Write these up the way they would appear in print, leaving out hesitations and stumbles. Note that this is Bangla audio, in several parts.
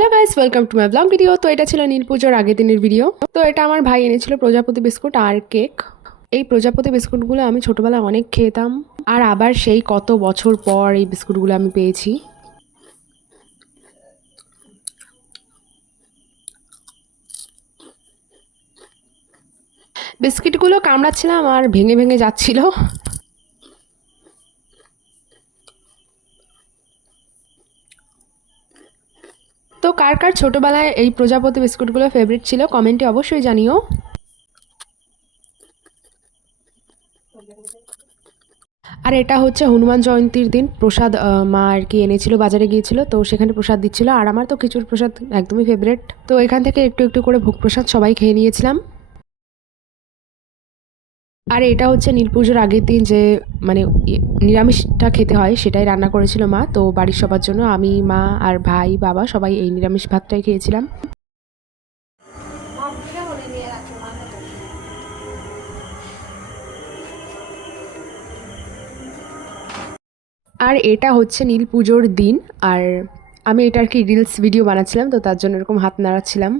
Hello guys, welcome to my blog video. তো এটা ছিল নীল পুজোর আগের দিনের ভিডিও। তো এটা আমার ভাই এনেছিল প্রজাপতি বিস্কুট আর কেক। এই প্রজাপতি বিস্কুটগুলো আমি ছোটোবেলায় অনেক খেতাম, আর আবার সেই কত বছর পর এই বিস্কুটগুলো আমি পেয়েছি। বিস্কিটগুলো কামড়াচ্ছিলাম আর ভেঙে ভেঙে যাচ্ছিল। তো কার কার ছোটোবেলায় এই প্রজাপতি বিস্কুটগুলো ফেভারিট ছিল কমেন্টে অবশ্যই জানিও। আর এটা হচ্ছে হনুমান জয়ন্তীর দিন প্রসাদ মা আর কি এনেছিল, বাজারে গিয়েছিল, তো সেখানে প্রসাদ দিচ্ছিল। আর আমার তো খিচুড়ি প্রসাদ একদমই ফেভারিট, তো এখান থেকে একটু একটু করে ভোগ প্রসাদ সবাই খেয়ে নিয়েছিলাম। আর এটা হচ্ছে নীল পুজোর আগের দিন যে মানে নিরামিষটা খেতে হয় সেটাই রান্না করেছিল মা, তো বাড়ির সবার জন্য। আমি, মা আর ভাই, বাবা সবাই এই নিরামিষ ভাতটাই খেয়েছিলাম। আর এটা হচ্ছে নীল পুজোর দিন, আর আমি এটা আর কি রিলস ভিডিও বানাচ্ছিলাম, তো তার জন্য এরকম হাত নাড়াচ্ছিলাম।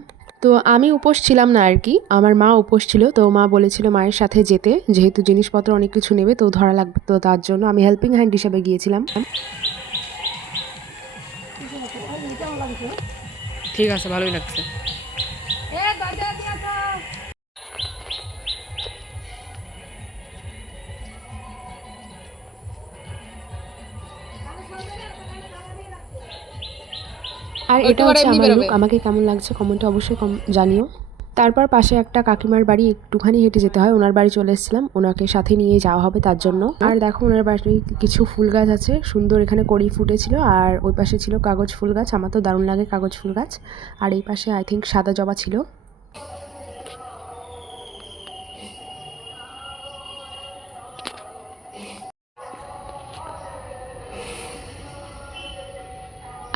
তো আমি উপোস ছিলাম না আর কি, আমার মা উপোস ছিল। তো মা বলেছিল মায়ের সাথে যেতে, যেহেতু জিনিসপত্র অনেক কিছু নেবে তো ধরা লাগবে, তো তার জন্য আমি হেল্পিং হ্যান্ড হিসেবে গিয়েছিলাম। ঠিক আছে, ভালোই লাগছে। আর এটা হচ্ছে আমার লুক। আমাকে কেমন লাগছে কমেন্টে অবশ্যই জানিও। তারপর পাশে একটা কাকিমার বাড়ি, একটুখানি হেঁটে যেতে হয়, ওনার বাড়ি চলে এসেছিলাম, ওনাকে সাথে নিয়ে যাওয়া হবে তার জন্য। আর দেখো ওনার বাড়ি কিছু ফুল গাছ আছে সুন্দর, এখানে কড়ি ফুটেছিল। আর ওই পাশে ছিল কাগজ ফুল গাছ, আমার তো দারুণ লাগে কাগজ ফুল গাছ। আর এই পাশে আই থিঙ্ক সাদা জবা ছিল।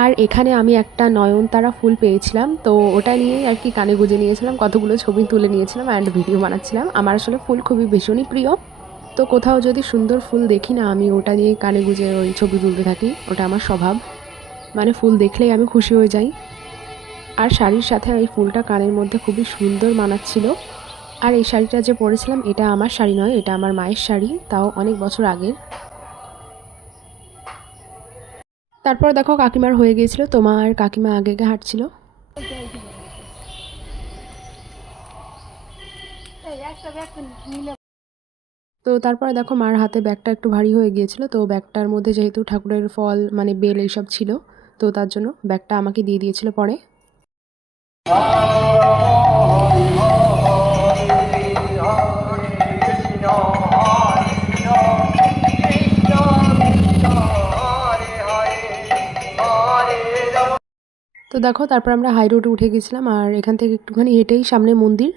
আর এখানে আমি একটা নয়নতারা ফুল পেয়েছিলাম, তো ওটা নিয়েই আর কি কানে গুঁজে নিয়েছিলাম, কতগুলো ছবি তুলে নিয়েছিলাম অ্যান্ড ভিডিও বানাচ্ছিলাম। আমার আসলে ফুল খুবই ভীষণই প্রিয়, তো কোথাও যদি সুন্দর ফুল দেখি না আমি ওটা নিয়ে কানে গুঁজে ওই ছবি তুলতে থাকি। ওটা আমার স্বভাব, মানে ফুল দেখলেই আমি খুশি হয়ে যাই। আর শাড়ির সাথে এই ফুলটা কানের মধ্যে খুবই সুন্দর মানাচ্ছিল। আর এই শাড়িটা যে পরেছিলাম এটা আমার শাড়ি নয়, এটা আমার মায়ের শাড়ি, তাও অনেক বছর আগের। তারপর দেখো কাকিমার হয়ে গিয়েছিল, তোমার কাকিমা আগে আগে হাঁটছিল। তো তারপরে দেখো মার হাতে ব্যাগটা একটু ভারী হয়ে গিয়েছিল, তো ব্যাগটার মধ্যে যেহেতু ঠাকুরের ফল মানে বেল এইসব ছিল, তো তার জন্য ব্যাগটা আমাকে দিয়ে দিয়েছিল পরে। তো দেখো তারপর আমরা হাই রোডে উঠে গেছিলাম, আর এখান থেকে একটুখানি হেঁটেই সামনে মন্দির।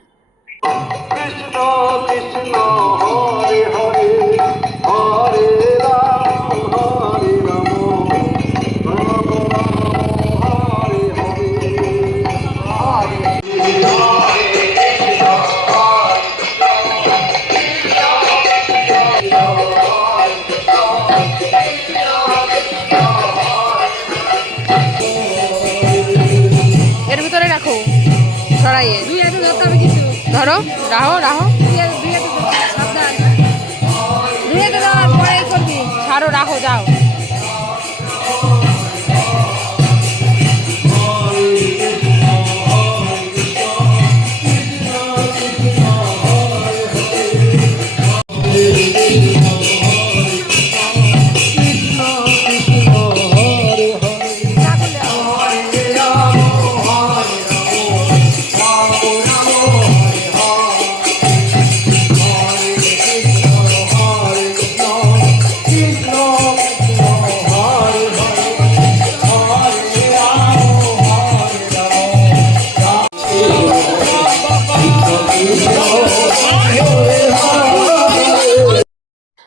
এর ভিতরে রাখো, ছড়াইয়ে ধরো, রাহো রাহো, ছাড়ো, রাখো, যাও।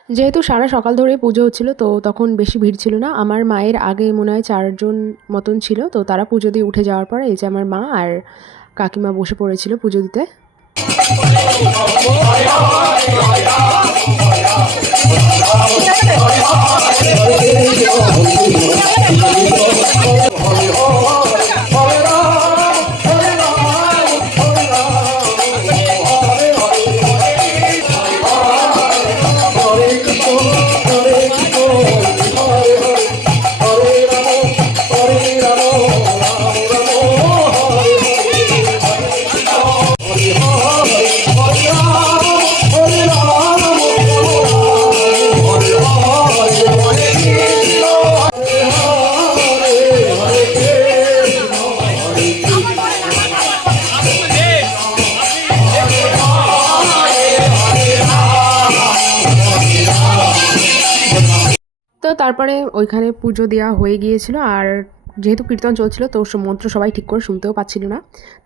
যেহেতু সারা সকাল ধরে পুজো হচ্ছিল, তো তখন বেশি ভিড় ছিল না। আমার মায়ের আগে মনে হয় 4 জন মতন ছিল, তো তারা পুজো দিয়ে উঠে যাওয়ার পরে এই যে আমার মা আর কাকিমা বসে পড়েছিল পুজো দিতে। তো তারপরে ওইখানে পুজো দেওয়া হয়ে গিয়েছিল, আর যেহেতু কীর্তন চলছিল তো মন্ত্র সবাই ঠিক করে শুনতেও পাচ্ছিল না।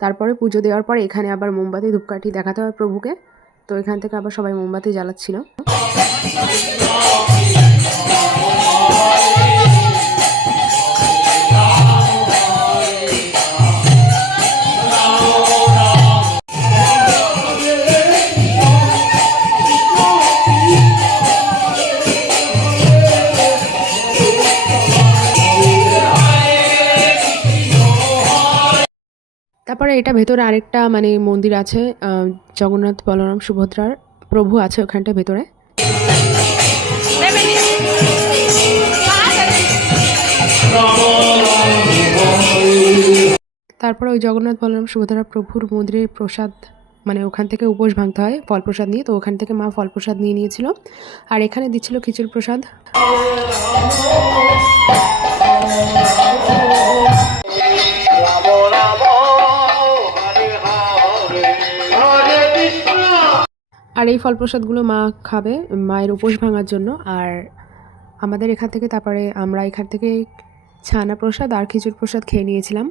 তারপরে পুজো দেওয়ার পর এখানে আবার মোমবাতি ধূপকাঠি দেখাতে হয় প্রভুকে, তো এখান থেকে আবার সবাই মোমবাতি জ্বালাচ্ছিল। তারপরে এটা ভেতরে আরেকটা মানে মন্দির আছে, জগন্নাথ বলরাম সুভদ্রার প্রভু আছে ওখানটা ভেতরে। তারপরে ওই জগন্নাথ বলরাম সুভদ্রার প্রভুর মন্দিরের প্রসাদ মানে ওখান থেকে উপোস ভাঙতে হয় ফল প্রসাদ নিয়ে, তো ওখান থেকে মা ফল প্রসাদ নিয়ে নিয়েছিল, আর এখানে দিচ্ছিল খিচুড়ি প্রসাদ। আর এই ফল প্রসাদগুলো মা খাবে মায়ের উপোস ভাঙার জন্য। আর আমাদের এখান থেকে তারপরে আমরা এখান থেকে ছানা প্রসাদ আর খিচুড়ি প্রসাদ খেয়ে নিয়েছিলাম।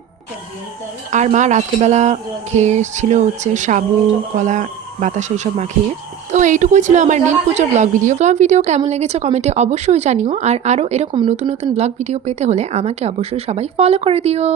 আর মা রাত্রিবেলা খেয়েছিল হচ্ছে সাবু কলা বাতাসা এইসব মাখিয়ে। তো এইটুকুই ছিল আমার নীল পুজোর ব্লগ ভিডিও কেমন লেগেছে কমেন্টে অবশ্যই জানিও। আর আরও এরকম নতুন নতুন ব্লগ ভিডিও পেতে হলে আমাকে অবশ্যই সবাই ফলো করে দিও।